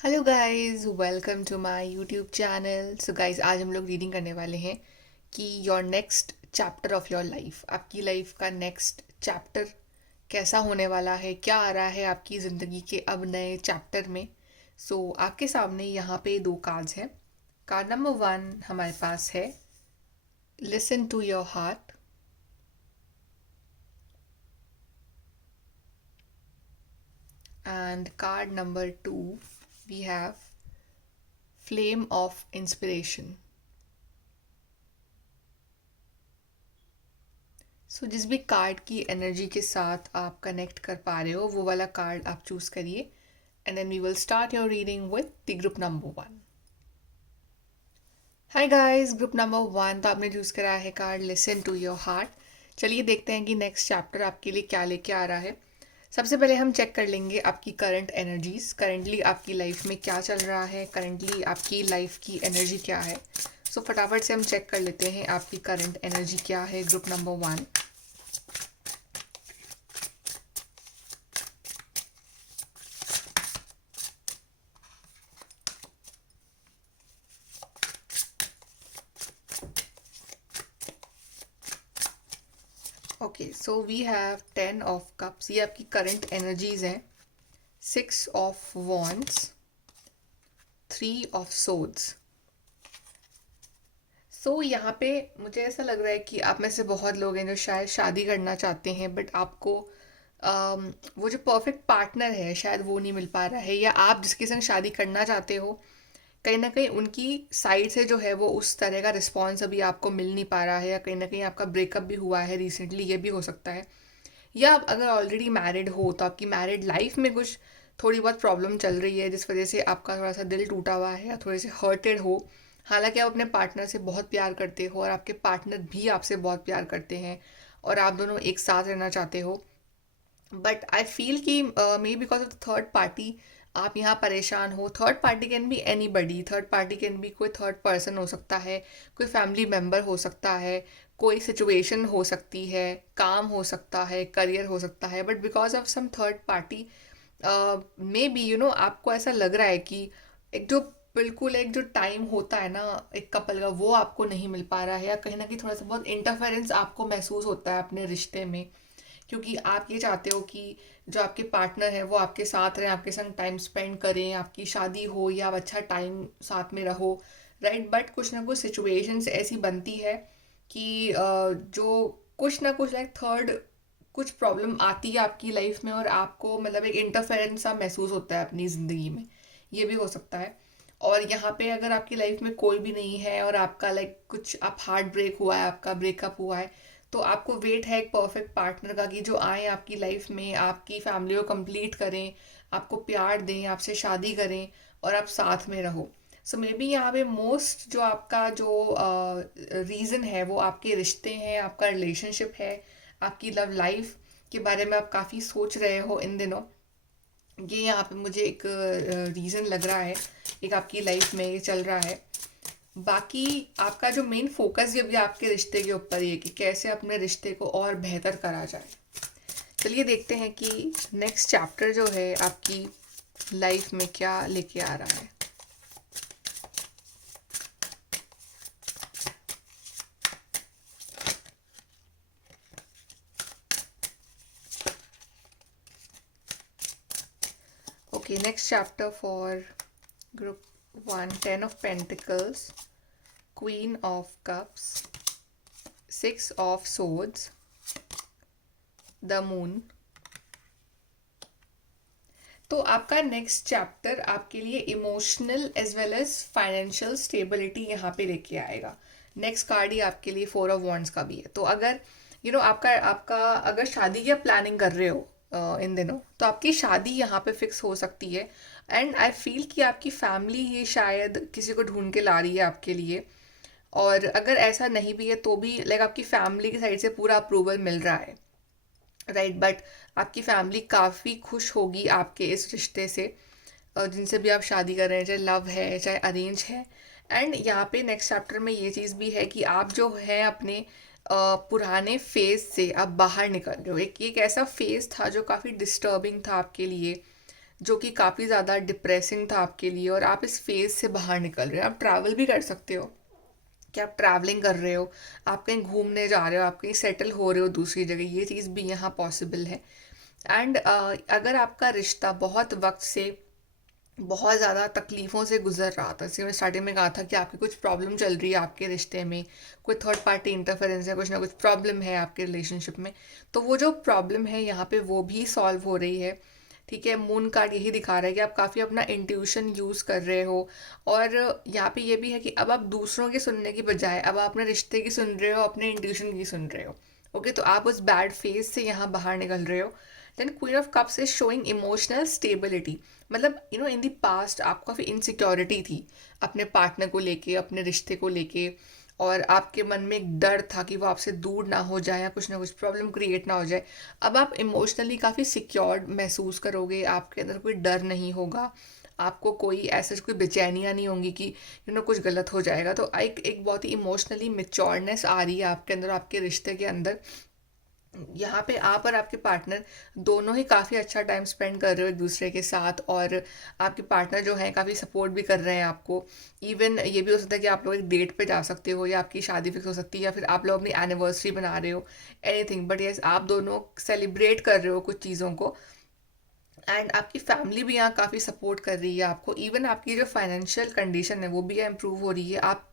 Hello guys, welcome to my YouTube channel. So guys, आज हम लोग रीडिंग करने वाले हैं कि your next chapter of your life, आपकी लाइफ का नेक्स्ट चैप्टर कैसा होने वाला है, क्या आ रहा है आपकी ज़िंदगी के अब नए चैप्टर में। आपके सामने यहाँ पे दो कार्ड्स हैं। कार्ड नंबर 1 हमारे पास है listen to your heart, and card number 2 we have flame of inspiration. जिस भी कार्ड की एनर्जी के साथ आप कनेक्ट कर पा रहे हो वो वाला कार्ड आप चूज करिए, and then we will start your reading with the group number 1। Hi guys, group number 1 तो आपने चूज करा है card listen to your heart. चलिए देखते हैं कि नेक्स्ट चैप्टर आपके लिए क्या लेके आ रहा है। सबसे पहले हम चेक कर लेंगे आपकी करंट एनर्जीज, करंटली आपकी लाइफ में क्या चल रहा है, करंटली आपकी लाइफ की एनर्जी क्या है। फटाफट से हम चेक कर लेते हैं आपकी करंट एनर्जी क्या है group number 1। Okay, so we have 10 of cups, ये आपकी करंट एनर्जीज हैं। 6 ऑफ वॉन्ड्स, 3 ऑफ सोड्स। यहाँ पे मुझे ऐसा लग रहा है कि आप में से बहुत लोग हैं जो शायद शादी करना चाहते हैं, बट आपको वो जो परफेक्ट पार्टनर है शायद वो नहीं मिल पा रहा है, या आप जिसके संग शादी करना चाहते हो कहीं ना कहीं उनकी साइड से जो है वो उस तरह का रिस्पॉन्स अभी आपको मिल नहीं पा रहा है, या कहीं ना कहीं आपका ब्रेकअप भी हुआ है रिसेंटली, ये भी हो सकता है। या आप अगर ऑलरेडी मैरिड हो तो आपकी मैरिड लाइफ में कुछ थोड़ी बहुत प्रॉब्लम चल रही है जिस वजह से आपका थोड़ा सा दिल टूटा हुआ है या थोड़े से हर्टेड हो। हालांकि आप अपने पार्टनर से बहुत प्यार करते हो और आपके पार्टनर भी आपसे बहुत प्यार करते हैं और आप दोनों एक साथ रहना चाहते हो, बट आई फील कि may because of the third party आप यहाँ परेशान हो। Third party can be anybody, third party can be कोई थर्ड पर्सन हो सकता है, कोई फैमिली मेम्बर हो सकता है, कोई सिचुएशन हो सकती है, काम हो सकता है, करियर हो सकता है, but because of some third party maybe आपको ऐसा लग रहा है कि एक जो बिल्कुल एक जो टाइम होता है ना एक कपल का, वो आपको नहीं मिल पा रहा है, या कहीं ना कहीं थोड़ा सा बहुत इंटरफेरेंस आपको महसूस होता है अपने रिश्ते में। क्योंकि आप ये चाहते हो कि जो आपके पार्टनर है वो आपके साथ रहें, आपके संग टाइम स्पेंड करें, आपकी शादी हो या आप अच्छा टाइम साथ में रहो, राइट। बट कुछ ना कुछ सिचुएशंस ऐसी बनती है कि जो कुछ ना कुछ लाइक थर्ड कुछ प्रॉब्लम आती है आपकी लाइफ में और आपको मतलब एक इंटरफेरेंस सा महसूस होता है अपनी ज़िंदगी में, ये भी हो सकता है। और यहाँ पे अगर आपकी लाइफ में कोई भी नहीं है और आपका लाइक कुछ आप हार्ट ब्रेक हुआ है, आपका ब्रेकअप हुआ है, तो आपको वेट है एक परफेक्ट पार्टनर का कि जो आए आपकी लाइफ में, आपकी फैमिली को कंप्लीट करें, आपको प्यार दें, आपसे शादी करें और आप साथ में रहो। मे बी यहाँ पे मोस्ट जो आपका जो रीज़न है वो आपके रिश्ते हैं, आपका रिलेशनशिप है, आपकी लव लाइफ के बारे में आप काफ़ी सोच रहे हो इन दिनों। ये यहाँ पे मुझे एक रीज़न लग रहा है, एक आपकी लाइफ में ये चल रहा है। बाकी आपका जो मेन फोकस ये भी आपके रिश्ते के ऊपर ही है कि कैसे अपने रिश्ते को और बेहतर करा जाए। चलिए देखते हैं कि नेक्स्ट चैप्टर जो है आपकी लाइफ में क्या लेके आ रहा है। Okay, next chapter for group 1, 10 of pentacles, queen of cups, 6 of swords, the moon. तो आपका नेक्स्ट चैप्टर आपके लिए emotional as well as financial stability यहाँ पे लेके आएगा। नेक्स्ट कार्ड ही आपके लिए 4 ऑफ वॉन्ड्स का भी है। तो अगर आपका आपका अगर शादी की प्लानिंग कर रहे हो इन दिनों, तो आपकी शादी यहाँ पे फिक्स हो सकती है। एंड आई फील कि आपकी फैमिली ही शायद किसी को ढूंढ के ला रही है आपके लिए। और अगर ऐसा नहीं भी है तो भी लाइक आपकी फैमिली की साइड से पूरा अप्रूवल मिल रहा है, राइट। बट आपकी फैमिली काफ़ी खुश होगी आपके इस रिश्ते से, जिनसे भी आप शादी कर रहे हैं, चाहे लव है चाहे अरेंज है। एंड यहाँ पे नेक्स्ट चैप्टर में ये चीज़ भी है कि आप जो है अपने पुराने फेज से अब बाहर निकल रहे हो। एक एक ऐसा फेज था जो काफ़ी डिस्टर्बिंग था आपके लिए, जो कि काफ़ी ज़्यादा डिप्रेसिंग था आपके लिए, और आप इस फेज़ से बाहर निकल रहे हो। आप ट्रैवल भी कर सकते हो कि आप ट्रैवलिंग कर रहे हो, आप कहीं घूमने जा रहे हो, आप कहीं सेटल हो रहे हो दूसरी जगह, ये चीज़ भी यहाँ पॉसिबल है। एंड अगर आपका रिश्ता बहुत वक्त से बहुत ज़्यादा तकलीफ़ों से गुजर रहा था, जैसे मैं स्टार्टिंग में कहा था कि आपकी कुछ प्रॉब्लम चल रही है आपके रिश्ते में, कोई थर्ड पार्टी इंटरफेरेंस है, कुछ ना कुछ प्रॉब्लम है आपके रिलेशनशिप में, तो वो जो प्रॉब्लम है यहाँ पे वो भी सॉल्व हो रही है। ठीक है, मून कार्ड यही दिखा रहा है कि आप काफ़ी अपना इंट्यूशन यूज़ कर रहे हो, और यहाँ पे ये भी है कि अब आप दूसरों की सुनने की बजाय अब आप अपने रिश्ते की सुन रहे हो, अपने इंट्यूशन की सुन रहे हो। ओके, तो आप उस बैड फेज से यहाँ बाहर निकल रहे हो। Then queen of cups is showing emotional stability. मतलब इन द पास्ट आपको काफ़ी इनसिक्योरिटी थी अपने पार्टनर को लेके, अपने रिश्ते को लेके, और आपके मन में एक डर था कि वो आपसे दूर ना हो जाए या कुछ ना कुछ प्रॉब्लम क्रिएट ना हो जाए। अब आप इमोशनली काफ़ी सिक्योर्ड महसूस करोगे, आपके अंदर कोई डर नहीं होगा, आपको कोई ऐसा कोई बेचैनियाँ नहीं होंगी कि कुछ गलत हो जाएगा। तो एक एक बहुत ही इमोशनली मेच्योर्डनेस आ रही है आपके अंदर, आपके रिश्ते के अंदर। यहाँ पे आप और आपके पार्टनर दोनों ही काफ़ी अच्छा टाइम स्पेंड कर रहे हो एक दूसरे के साथ, और आपके पार्टनर जो हैं काफ़ी सपोर्ट भी कर रहे हैं आपको। इवन ये भी हो सकता है कि आप लोग एक डेट पे जा सकते हो, या आपकी शादी फिक्स हो सकती है, या फिर आप लोग अपनी एनिवर्सरी बना रहे हो, एनीथिंग, बट यस आप दोनों सेलिब्रेट कर रहे हो कुछ चीज़ों को। एंड आपकी फैमिली भी यहाँ काफ़ी सपोर्ट कर रही है आपको। इवन आपकी जो फाइनेंशियल कंडीशन है वो भी यहाँ इम्प्रूव हो रही है। आप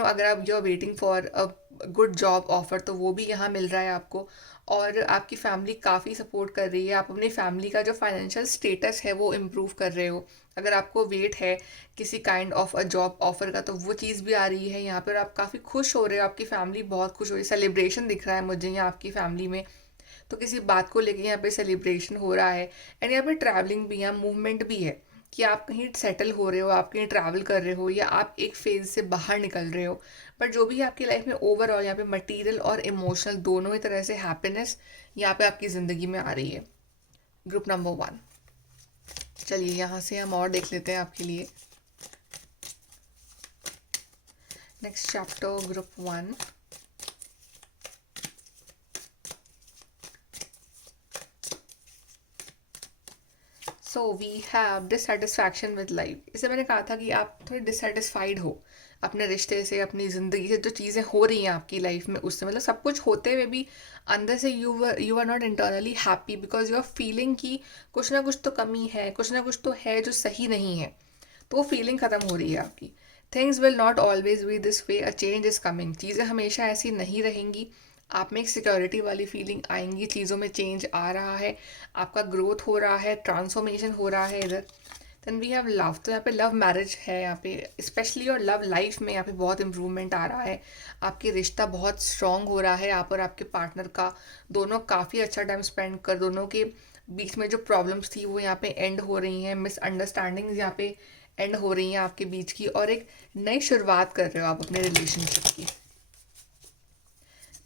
अगर आप you are waiting for a good job offer, तो वो भी यहाँ मिल रहा है आपको। और आपकी फैमिली काफ़ी सपोर्ट कर रही है, आप अपनी फैमिली का जो फाइनेंशियल स्टेटस है वो इम्प्रूव कर रहे हो। अगर आपको वेट है किसी kind of a job offer का, तो वो चीज़ भी आ रही है यहाँ पर। आप काफ़ी खुश हो रहे हो, आपकी फैमिली बहुत खुश हो रही है, सेलिब्रेशन दिख रहा है मुझे यहाँ आपकी फैमिली में। तो किसी बात को लेके यहाँ पे सेलिब्रेशन हो रहा है। एंड यहाँ पे ट्रैवलिंग भी, यहाँ मूवमेंट भी है कि आप कहीं सेटल हो रहे हो, आप कहीं ट्रैवल कर रहे हो, या आप एक फेज से बाहर निकल रहे हो। पर जो भी है आपकी लाइफ में ओवरऑल यहाँ पे मटेरियल और इमोशनल दोनों ही तरह से हैप्पीनेस यहाँ पे आपकी ज़िंदगी में आ रही है। Group number 1। चलिए यहाँ से हम और देख लेते हैं आपके लिए next chapter, group 1। So we have dissatisfaction with life. इसे मैंने कहा था कि आप थोड़े डिससेटिस्फाइड हो अपने रिश्ते से, अपनी ज़िंदगी से, जो चीज़ें हो रही हैं आपकी लाइफ में उससे, मतलब सब कुछ होते हुए भी अंदर से you are not internally happy, because you are feeling कि कुछ ना कुछ तो कमी है, कुछ ना कुछ तो है जो सही नहीं है। तो वो फीलिंग ख़त्म हो रही है आपकी। Things will not always be this way, a change is coming. चीज़ें हमेशा ऐसी नहीं रहेंगी, आप में एक सिक्योरिटी वाली फीलिंग आएंगी, चीज़ों में चेंज आ रहा है, आपका ग्रोथ हो रहा है, ट्रांसफॉर्मेशन हो रहा है इधर। Then we have love. तो यहाँ पे लव मैरिज है यहाँ पे स्पेशली, और लव लाइफ में यहाँ पे बहुत इंप्रूवमेंट आ रहा है। आपके रिश्ता बहुत स्ट्रांग हो रहा है, आप और आपके पार्टनर का दोनों काफ़ी अच्छा टाइम स्पेंड कर, दोनों के बीच में जो प्रॉब्लम्स थी वो यहाँ पे एंड हो रही हैं, मिसअंडरस्टैंडिंग्स यहाँ पे एंड हो रही हैं आपके बीच की, और एक नई शुरुआत कर रहे हो आप अपने रिलेशनशिप की।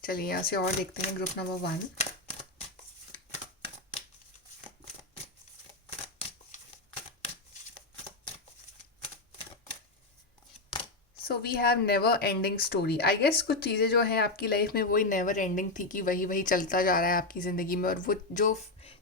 चलिए यहाँ से और देखते हैं group number 1। So we have never ending story. I guess कुछ चीज़ें जो हैं आपकी लाइफ में वही नेवर एंडिंग थी, कि वही वही चलता जा रहा है आपकी ज़िंदगी में, और वो जो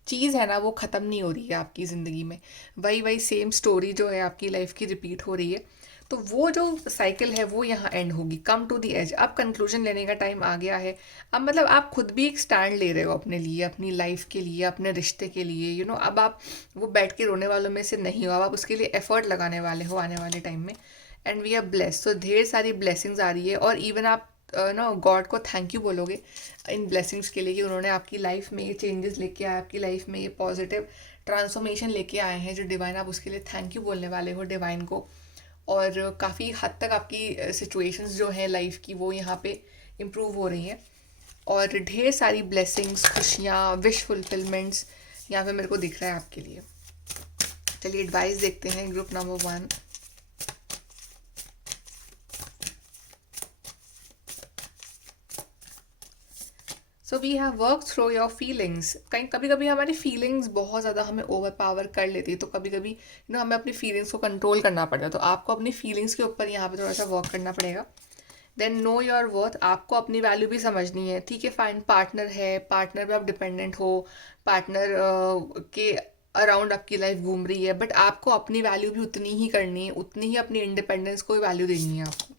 चीज़ है ना वो ख़त्म नहीं हो रही है आपकी ज़िंदगी में। वही वही सेम स्टोरी जो है आपकी लाइफ की रिपीट हो रही है। तो वो जो साइकिल है वो यहाँ एंड होगी, कम टू दी एज। अब कंक्लूजन लेने का टाइम आ गया है। अब मतलब आप खुद भी एक स्टैंड ले रहे हो अपने लिए, अपनी लाइफ के लिए, अपने रिश्ते के लिए। अब आप वो बैठ के रोने वालों में से नहीं हो, अब आप उसके लिए एफर्ट लगाने वाले हो आने वाले टाइम में। एंड वी आर ब्लेस्ड, तो ढेर सारी ब्लेसिंग्स आ रही है, और इवन आप गॉड को थैंक यू बोलोगे इन ब्लेसिंग्स के लिए, कि उन्होंने आपकी लाइफ में ये चेंजेस लेके आए, आपकी लाइफ में ये पॉजिटिव ट्रांसफॉर्मेशन लेके आए हैं जो डिवाइन, आप उसके लिए थैंक यू बोलने वाले हो डिवाइन को। और काफ़ी हद तक आपकी सिचुएशंस जो हैं लाइफ की वो यहाँ पे इम्प्रूव हो रही हैं, और ढेर सारी ब्लेसिंग्स, खुशियाँ, विश फुलफिलमेंट्स यहाँ पे मेरे को दिख रहा है आपके लिए। चलिए एडवाइस देखते हैं group number 1। So we have work through your feelings. कहीं कभी कभी हमारी फीलिंग्स बहुत ज़्यादा हमें ओवर पावर कर लेती है, तो कभी कभी हमें अपनी फीलिंग्स को कंट्रोल करना पड़ता है। तो आपको अपनी फीलिंग्स के ऊपर यहाँ पे थोड़ा सा वर्क करना पड़ेगा। देन नो योर वर्थ, आपको अपनी वैल्यू भी समझनी है। ठीक है फाइन, पार्टनर है, पार्टनर पे आप डिपेंडेंट हो, पार्टनर के अराउंड आपकी लाइफ घूम रही है, बट आपको अपनी वैल्यू भी उतनी ही करनी है, उतनी ही अपनी इंडिपेंडेंस को वैल्यू देनी है आपको।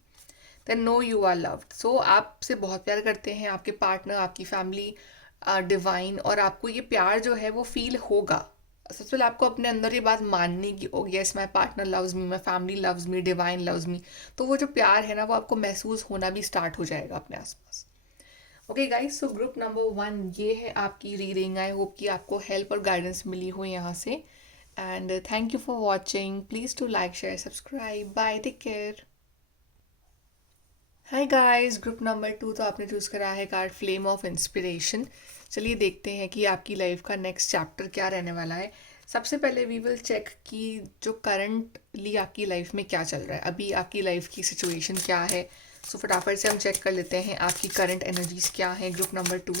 Then know you are loved. So आपसे बहुत प्यार करते हैं आपके पार्टनर, आपकी फैमिली, डिवाइन, और आपको ये प्यार जो है वो फील होगा। सबसे पहले आपको अपने अंदर ये बात माननी कि ओ yes my partner loves me, my family loves me, divine loves me. तो वो जो प्यार है ना वो आपको महसूस होना भी स्टार्ट हो जाएगा अपने आसपास। Okay guys, so group number 1 ये है आपकी रीडिंग। आई होप कि आपको हेल्प और गाइडेंस मिली हो यहाँ से। And thank you for watching. Please to like share subscribe. Bye, take care. Hi guys, group number 2 तो आपने चूज़ करा है कार्ड फ्लेम ऑफ इंस्पिरेशन। चलिए देखते हैं कि आपकी लाइफ का नेक्स्ट चैप्टर क्या रहने वाला है। सबसे पहले वी विल चेक कि जो करंटली आपकी लाइफ में क्या चल रहा है, अभी आपकी लाइफ की सिचुएशन क्या है। सो फटाफट से हम चेक कर लेते हैं आपकी करंट एनर्जीज क्या है group number 2।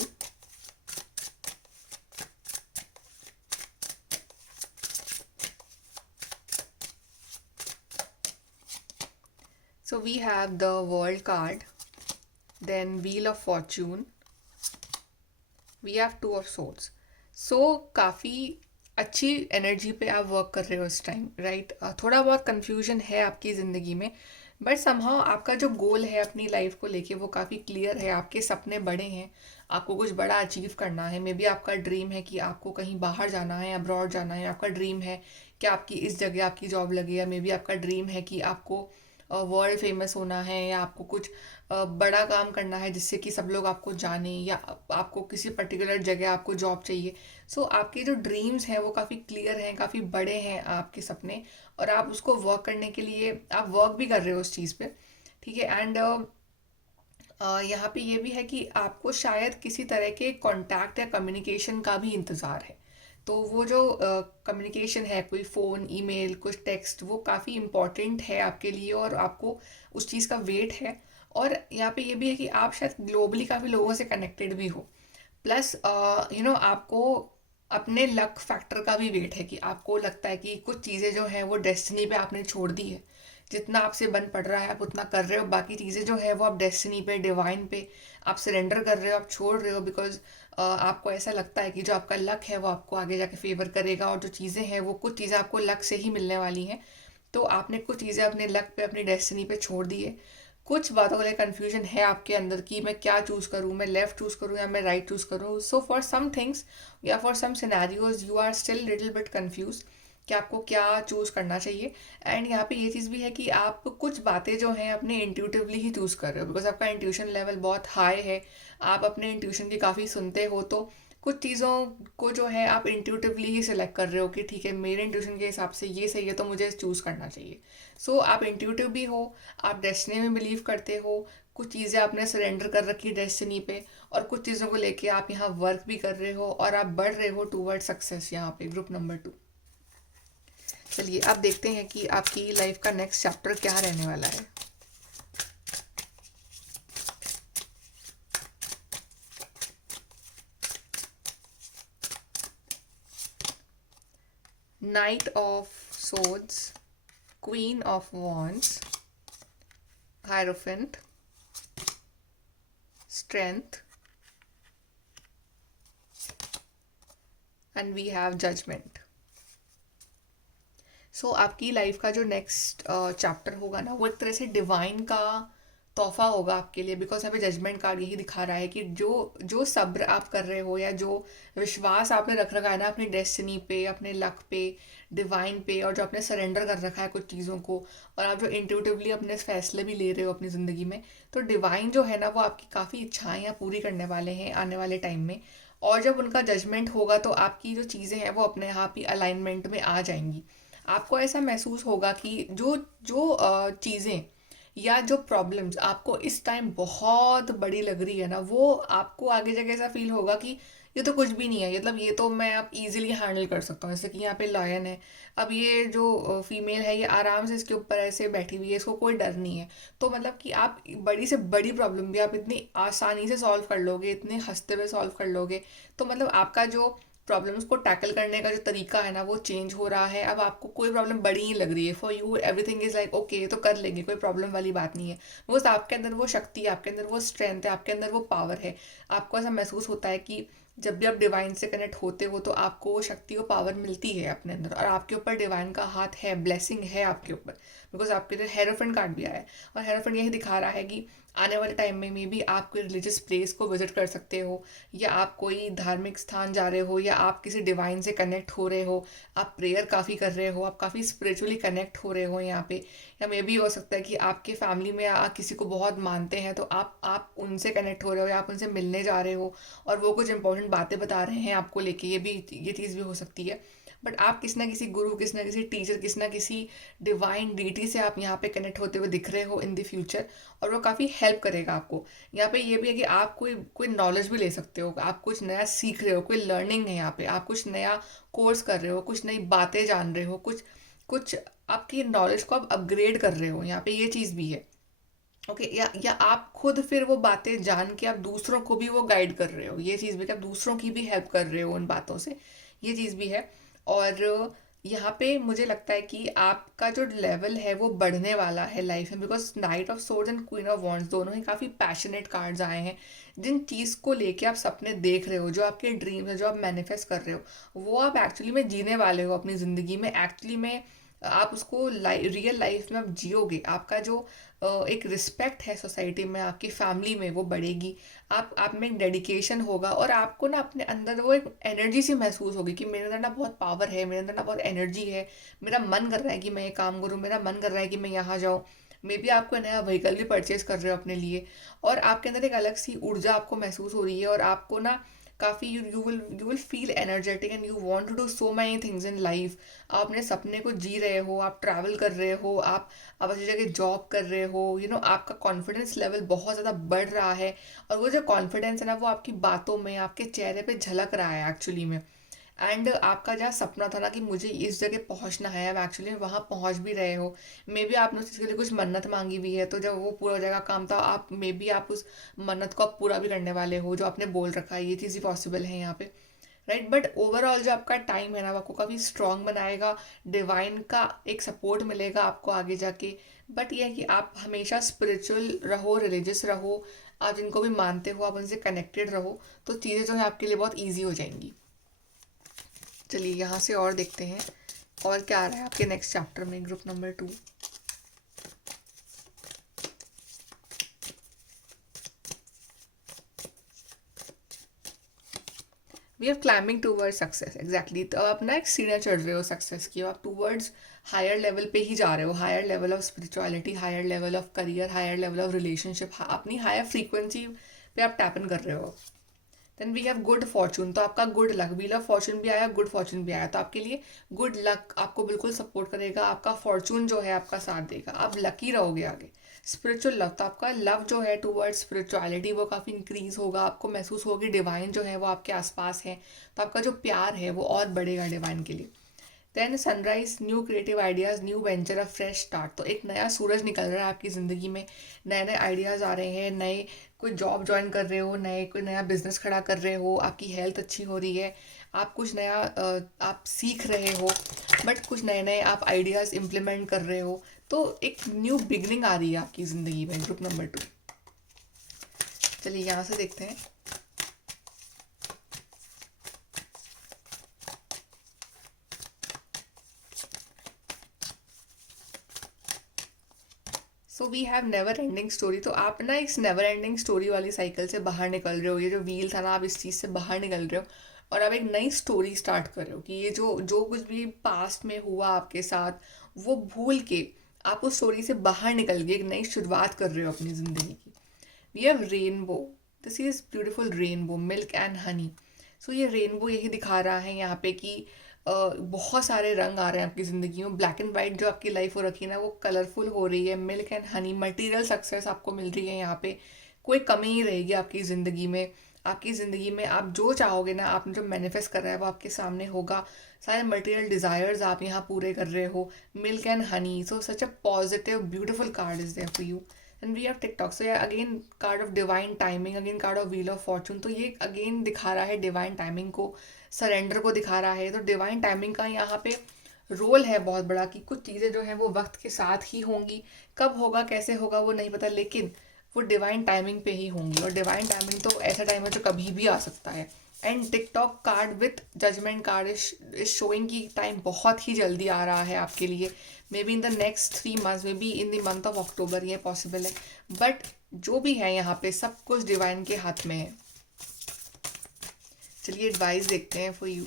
So we have the world card, then wheel of fortune, we have two of swords. So काफ़ी अच्छी एनर्जी पे आप वर्क कर रहे हो इस टाइम, राइट। थोड़ा बहुत कंफ्यूजन है आपकी ज़िंदगी में, बट समहाउ आपका जो गोल है अपनी लाइफ को लेके वो काफ़ी क्लियर है। आपके सपने बड़े हैं, आपको कुछ बड़ा अचीव करना है। मे बी आपका ड्रीम है कि आपको कहीं बाहर जाना है, अब्रॉड जाना है। आपका ड्रीम है कि आपकी इस जगह आपकी जॉब लगे, या मे बी आपका ड्रीम है कि आपको वर्ल्ड फेमस होना है, या आपको कुछ बड़ा काम करना है जिससे कि सब लोग आपको जाने, या आपको किसी पर्टिकुलर जगह आपको जॉब चाहिए। सो आपके जो ड्रीम्स हैं वो काफ़ी क्लियर हैं, काफ़ी बड़े हैं आपके सपने, और आप उसको वर्क करने के लिए आप वर्क भी कर रहे हो उस चीज़ पे, ठीक है। एंड यहाँ पे ये भी है कि आपको शायद किसी तरह के कांटेक्ट या कम्युनिकेशन का भी इंतज़ार है। तो वो जो कम्युनिकेशन है, कोई फ़ोन, ईमेल, कुछ टेक्स्ट, वो काफ़ी इम्पॉर्टेंट है आपके लिए, और आपको उस चीज़ का वेट है। और यहाँ पे ये भी है कि आप शायद ग्लोबली काफ़ी लोगों से कनेक्टेड भी हो। प्लस आपको अपने लक फैक्टर का भी वेट है कि आपको लगता है कि कुछ चीज़ें जो हैं वो डेस्टिनी पे आपने छोड़ दी है। जितना आपसे बन पड़ रहा है आप उतना कर रहे हो, बाकी चीज़ें जो है वो आप डेस्टिनी पे, डिवाइन पे आप सरेंडर कर रहे हो, आप छोड़ रहे हो। बिकॉज आपको ऐसा लगता है कि जो आपका लक है वो आपको आगे जाके फेवर करेगा, और जो चीज़ें हैं वो कुछ चीज़ें आपको लक से ही मिलने वाली हैं। तो आपने कुछ चीज़ें अपने लक पे, अपनी डेस्टिनी पे छोड़ दी है। कुछ बातों का कन्फ्यूजन है आपके अंदर कि मैं क्या चूज़ करूँ, मैं लेफ़्ट चूज़ करूँ या मैं राइट चूज़ करूँ। सो फॉर सम थिंग्स या for some scenarios you are still little bit confuse कि आपको क्या चूज़ करना चाहिए। एंड यहाँ पे ये चीज़ भी है कि आप कुछ बातें जो हैं अपने इंट्यूटिवली ही चूज़ कर रहे हो, बिकॉज आपका इंट्यूशन लेवल बहुत हाई है। आप अपने इंट्यूशन की काफ़ी सुनते हो, तो कुछ चीज़ों को जो है आप इंट्यूटिवली ही सिलेक्ट कर रहे हो कि ठीक है मेरे इंट्यूशन के हिसाब से ये सही है तो मुझे चूज़ करना चाहिए। सो आप इंट्यूटिव भी हो, आप डेस्टिनी में बिलीव करते हो, कुछ चीज़ें आपने सरेंडर कर रखी डेस्टिनी पे, और कुछ चीज़ों को लेके आप यहाँ वर्क भी कर रहे हो, और आप बढ़ रहे हो टूवर्ड सक्सेस यहाँ पे ग्रुप नंबर 2। चलिए अब देखते हैं कि आपकी लाइफ का नेक्स्ट चैप्टर क्या रहने वाला है। Knight of swords, queen of wands, hierophant, strength, and we have judgement. So आपकी लाइफ का जो नेक्स्ट चैप्टर होगा ना वो एक तरह से डिवाइन का तोहफा होगा आपके लिए। बिकॉज यहाँ पे जजमेंट कार्ड यही दिखा रहा है कि जो जो सब्र आप कर रहे हो, या जो विश्वास आपने रख रखा है ना अपनी डेस्टिनी पे, अपने लक पे, डिवाइन पे, और जो आपने सरेंडर कर रखा है कुछ चीज़ों को, और आप जो इंट्यूटिवली अपने फैसले भी ले रहे हो अपनी ज़िंदगी में, तो डिवाइन जो है ना वो आपकी काफ़ी इच्छाएं यहाँ पूरी करने वाले हैं आने वाले टाइम में। और जब उनका जजमेंट होगा तो आपकी जो चीज़ें हैं वो अपने आप ही अलाइनमेंट में आ जाएंगी। आपको ऐसा महसूस होगा कि जो जो चीज़ें या जो प्रॉब्लम्स आपको इस टाइम बहुत बड़ी लग रही है ना, वो आपको आगे जाके ऐसा फील होगा कि ये तो कुछ भी नहीं है, मतलब ये तो मैं अब इजीली हैंडल कर सकता हूँ। जैसे कि यहाँ पे लॉयन है, अब ये जो फीमेल है ये आराम से इसके ऊपर ऐसे बैठी हुई है, इसको कोई डर नहीं है। तो मतलब कि आप बड़ी से बड़ी प्रॉब्लम भी आप इतनी आसानी से सॉल्व कर लोगे, इतने हंसते हुए सॉल्व कर लोगे। तो मतलब आपका जो प्रॉब्लम्स को टैकल करने का जो तरीका है ना वो चेंज हो रहा है। अब आपको कोई प्रॉब्लम बड़ी ही लग रही है, for you everything is like okay ये तो कर लेंगे, कोई प्रॉब्लम वाली बात नहीं है। बस आपके अंदर वो शक्ति है, आपके अंदर वो स्ट्रेंथ है, आपके अंदर वो पावर है। आपको ऐसा महसूस होता है कि जब भी आप डिवाइन से कनेक्ट होते हो तो आपको वो शक्ति और पावर मिलती है अपने अंदर, और आपके ऊपर डिवाइन का हाथ है, ब्लेसिंग है आपके ऊपर, बिकॉज आपके लिए हेरोफेंट कार्ड भी आया है। और हेरोफेंट यही दिखा रहा है कि आने वाले टाइम में भी आप कोई रिलीजियस प्लेस को विजिट कर सकते हो, या आप कोई धार्मिक स्थान जा रहे हो, या आप किसी डिवाइन से कनेक्ट हो रहे हो, आप प्रेयर काफ़ी कर रहे हो, आप काफ़ी स्पिरिचुअली कनेक्ट हो रहे हो यहाँ पे। या मे भी हो सकता है कि आपके फैमिली में आप किसी को बहुत मानते हैं, तो आप उनसे कनेक्ट हो रहे हो, या आप उनसे मिलने जा रहे हो और वो कुछ इंपॉर्टेंट बातें बता रहे हैं आपको लेके, ये चीज़ भी हो सकती है। बट आप किसी ना किसी गुरु, किसी ना किसी टीचर, किसी ना किसी डिवाइन डीटी से आप यहाँ पे कनेक्ट होते हुए दिख रहे हो इन द फ्यूचर, और वो काफ़ी हेल्प करेगा आपको। यहाँ पे ये भी है कि आप कोई कोई नॉलेज भी ले सकते हो, आप कुछ नया सीख रहे हो, कोई लर्निंग है यहाँ पे, आप कुछ नया कोर्स कर रहे हो, कुछ नई बातें जान रहे हो, कुछ कुछ आपकी नॉलेज को आप अपग्रेड कर रहे हो, यहाँ पे ये चीज़ भी है। ओके, या आप खुद फिर वो बातें जान के आप दूसरों को भी वो गाइड कर रहे हो, ये चीज़ भी कि आप दूसरों की भी हेल्प कर रहे हो उन बातों से, ये चीज़ भी है। और यहाँ पे मुझे लगता है कि आपका जो लेवल है वो बढ़ने वाला है लाइफ में, because night of swords and queen of wands दोनों ही काफ़ी पैशनेट कार्ड्स आए हैं। जिन चीज़ को लेके आप सपने देख रहे हो, जो आपके ड्रीम है, जो आप मैनिफेस्ट कर रहे हो, वो आप एक्चुअली में जीने वाले हो अपनी ज़िंदगी में। एक्चुअली में आप उसको रियल लाइफ में आप जियोगे। आपका जो एक रिस्पेक्ट है सोसाइटी में, आपकी फैमिली में, वो बढ़ेगी। आप में एक डेडिकेशन होगा, और आपको ना अपने अंदर वो एक एनर्जी सी महसूस होगी कि मेरे अंदर ना बहुत पावर है, मेरे अंदर ना बहुत एनर्जी है, मेरा मन कर रहा है कि मैं ये काम करूँ, मेरा मन कर रहा है कि मैं यहाँ जाऊँ। मे बी आपको नया व्हीकल भी परचेज कर रहे हो अपने लिए, और आपके अंदर एक अलग सी ऊर्जा आपको महसूस हो रही है, और आपको ना काफ़ी you will feel energetic and you want to do so many things in life. आप अपने सपने को जी रहे हो, आप ट्रैवल कर रहे हो, आप अच्छी जगह जॉब कर रहे हो, आपका कॉन्फिडेंस लेवल बहुत ज़्यादा बढ़ रहा है। और वो जो कॉन्फिडेंस है ना, वो आपकी बातों में, आपके चेहरे पे झलक रहा है एक्चुअली में। एंड आपका जहाँ सपना था ना कि मुझे इस जगह पहुँचना है, अब एक्चुअली वहाँ पहुँच भी रहे हो। मे बी आपने उसके लिए कुछ मन्नत मांगी हुई है, तो जब वो पूरा हो जाएगा काम, तो आप मे बी आप उस मन्नत को आप पूरा भी करने वाले हो जो आपने बोल रखा है। ये चीज़ ही पॉसिबल है यहाँ पे, राइट। बट ओवरऑल जो आपका टाइम है ना, वो आपको काफ़ी स्ट्रांग बनाएगा। डिवाइन का एक सपोर्ट मिलेगा आपको आगे जाके। बट ये है कि आप हमेशा स्पिरिचुअल रहो, रिलीजियस रहो, आप जिनको भी मानते हो आप उनसे कनेक्टेड रहो, तो चीज़ें जो है आपके लिए बहुत ईजी हो जाएंगी। चलिए यहाँ से और देखते हैं और क्या आ रहा है आपके नेक्स्ट चैप्टर में, group number 2। We are climbing towards success, exactly. तो आप ना एक सीढ़ियाँ चढ़ रहे हो सक्सेस की, आप टूवर्ड्स हायर लेवल पे ही जा रहे हो, higher level of spirituality, higher level of career, higher level of relationship, अपनी हायर फ्रीक्वेंसी पे आप टैपन कर रहे हो। Then we have good fortune, तो आपका good luck, wheel of fortune भी आया, गुड फॉर्चून भी आया, तो आपके लिए गुड लक आपको बिल्कुल सपोर्ट करेगा, आपका फॉर्चून जो है आपका साथ देगा, आप लकी रहोगे आगे। स्पिरिचुअल लव, तो आपका लव जो है टूवर्ड्स स्पिरिचुअलिटी वो काफ़ी इंक्रीज होगा, आपको महसूस होगी डिवाइन जो है वो आपके आसपास है, तो आपका जो प्यार है वो और बढ़ेगा डिवाइन के लिए। Then sunrise, new creative ideas, new venture, a fresh start, तो एक नया सूरज निकल रहा है आपकी ज़िंदगी में, नए नए आइडियाज़ आ रहे हैं, नए कोई जॉब ज्वाइन कर रहे हो, नए कोई नया बिजनेस खड़ा कर रहे हो, आपकी हेल्थ अच्छी हो रही है, आप कुछ नया आप सीख रहे हो, बट कुछ नए नए आप आइडियाज़ इम्प्लीमेंट कर रहे हो, तो एक न्यू बिगनिंग आ रही है आपकी ज़िंदगी में, ग्रुप नंबर 2। चलिए यहाँ से देखते हैं। So we have never ending story, तो आप ना इस नेवर एंडिंग स्टोरी वाली साइकिल से बाहर निकल रहे हो, ये जो व्हील था ना, आप इस चीज़ से बाहर निकल रहे हो, और आप एक नई स्टोरी स्टार्ट कर रहे हो कि ये जो जो कुछ भी पास्ट में हुआ आपके साथ वो भूल के आप उस स्टोरी से बाहर निकल के एक नई शुरुआत कर रहे हो अपनी ज़िंदगी की। We have rainbow, this is beautiful rainbow, milk and honey. So ये रेनबो यही दिखा रहा है यहाँ पे कि बहुत सारे रंग आ रहे हैं आपकी ज़िंदगी में, ब्लैक एंड वाइट जो आपकी लाइफ हो रखी है ना वो कलरफुल हो रही है, milk and Honey, material success आपको मिल रही है यहाँ पे, कोई कमी नहीं रहेगी आपकी ज़िंदगी में। आपकी ज़िंदगी में आप जो चाहोगे ना, आपने जो मैनिफेस्ट कर रहा है वो आपके सामने होगा, सारे मटेरियल डिज़ायर्स आप यहाँ पूरे कर रहे हो, milk and honey. So such a positive beautiful card is there for you. And we have TikTok, so या again card of divine timing, again card of wheel of fortune, तो ये again दिखा रहा है डिवाइन टाइमिंग को, surrender को दिखा रहा है। तो डिवाइन टाइमिंग का यहाँ पे रोल है बहुत बड़ा कि कुछ चीज़ें जो हैं वो वक्त के साथ ही होंगी, कब होगा कैसे होगा वो नहीं पता, लेकिन वो डिवाइन टाइमिंग पे ही होंगी। और डिवाइन टाइमिंग तो ऐसा टाइम है जो कभी भी आ सकता है, and TikTok card with judgement card is showing की टाइम बहुत ही जल्दी आ रहा है आपके लिए, may be in the next 3 months, may be in the month of October ये पॉसिबल है। बट जो भी है यहाँ पे सब कुछ डिवाइन के हाथ में है। चलिए एडवाइस देखते हैं फॉर यू।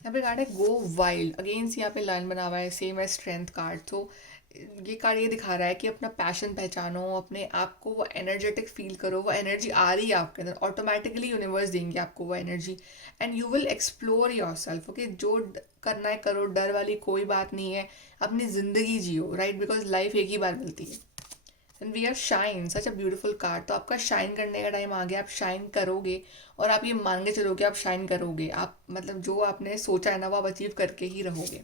यहाँ पे कार्ड है गो वाइल्ड, अगेंस्ट यहाँ पे लाइन बना हुआ है सेम है स्ट्रेंथ कार्ड। तो ये कार्ड ये दिखा रहा है कि अपना पैशन पहचानो, अपने आप को वो एनर्जेटिक फील करो, वो एनर्जी आ रही है आपके अंदर, ऑटोमेटिकली यूनिवर्स देंगे आपको वो energy, and you will explore your self. Okay, जो करना है करो, डर वाली कोई बात नहीं है, अपनी ज़िंदगी जियो, राइट, बिकॉज लाइफ एक ही बार मिलती है। And we are shine, such a beautiful card. तो आपका शाइन करने का टाइम आ गया, आप शाइन करोगे, और आप ये मान के चलोगे आप शाइन करोगे, आप मतलब जो आपने सोचा है ना वो आप अचीव करके ही रहोगे।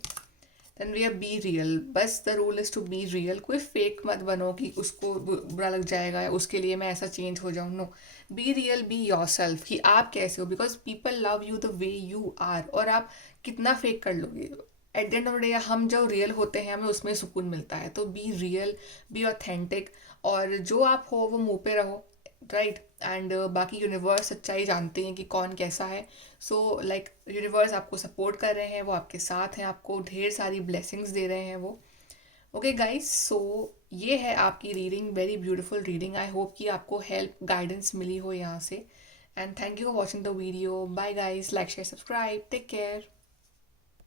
Then we are be real, बस the rule is to be real. कोई फेक मत बनो कि उसको बुरा लग जाएगा या उसके लिए मैं ऐसा चेंज हो जाऊँ, no, be real, be yourself कि आप कैसे हो, because people love you the way you are. और आप कितना फेक कर लोगे, at the end of the day हम जो रियल होते हैं हमें उसमें सुकून मिलता है। तो बी रियल, बी ऑथेंटिक, और जो आप हो वो मुंह पे रहो, राइट। एंड बाकी यूनिवर्स सच्चाई जानते हैं कि कौन कैसा है। सो लाइक यूनिवर्स आपको सपोर्ट कर रहे हैं, वो आपके साथ हैं, आपको ढेर सारी ब्लेसिंग्स दे रहे हैं वो। ओके गाइस, सो ये है आपकी reading, very beautiful reading. I hope कि आपको हेल्प गाइडेंस मिली हो यहाँ से। And thank you for watching the video. Bye guys, like share subscribe, take care.